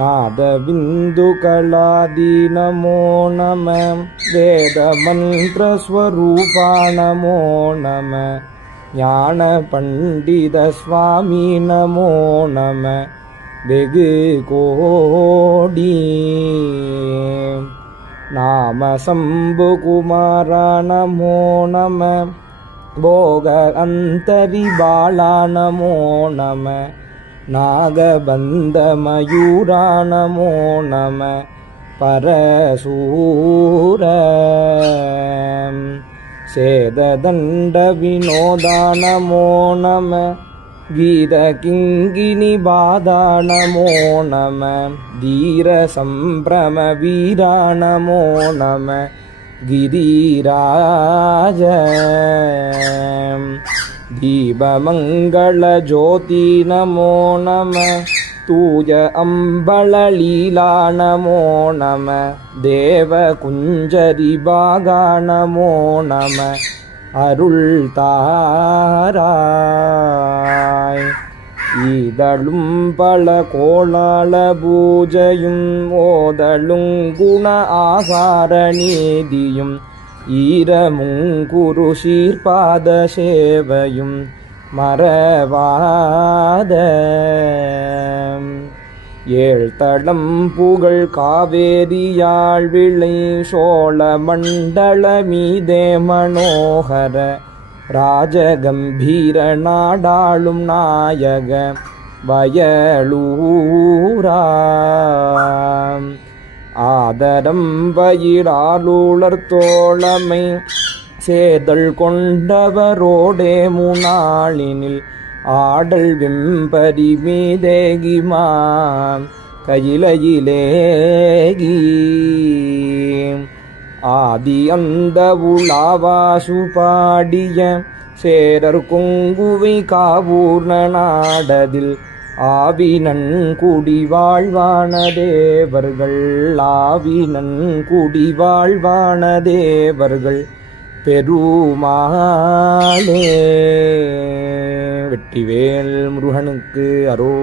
नादबिन्दुकलादि नमो नमः वेदमन्त्रस्वरूपा नमो नमः ज्ञानपण्डितस्वामी नमो नमः वेगकोडी नामशम्भुकुमारा नमो नमः भोग अन्तरिबाला नमो नमः பாலா நமோ நம நாகபந்த மயூரா நமோ நம பரசூர சேததண்ட வினோதா நமோ நம गीतकिङ्गिनि बाधा नमो नम धीरसम्भ्रम वीरा नमो नम गिरिराज ದೀಪಮಂಗಳ ಜ್ಯೋತಿ ನಮೋ ನಮ ತೂಜ ಅಂಬಳ ಲೀಲಾ ನಮೋ ನಮ ದೇವ ಕುಂಜರಿ ಭಾಗ ನಮೋ ನಮ அருள் தாராய் இதழும் பல கோளாள பூஜையும் ஓதலும் குண ஆசார நீதியும் ஈரமும் குரு சீர்பாத சேவையும் மறவாத. ஏழ்தடம் புகழ் காவேரியாழ் விளை சோழ மண்டல மீதே மனோகர. ராஜகம்பீர நாடாளும் நாயக வயலூரா. அதரம் வயிறாலுளர் தோழமை சேதல் கொண்டவரோடே முனாளினில் ஆடல் விம்பரி மீதேகிமா கையிலையிலேகி. ஆதி அந்த உலாவாசு பாடிய சேரர் கொங்குவை காவூர்ண நாடதில் ஆவினன் குடி வாழ்வான தேவர்கள் ஆவினன் குடி வாழ்வான தேவர்கள் பெருமாளே. வெற்றிவேல் முருகனுக்கு அரோ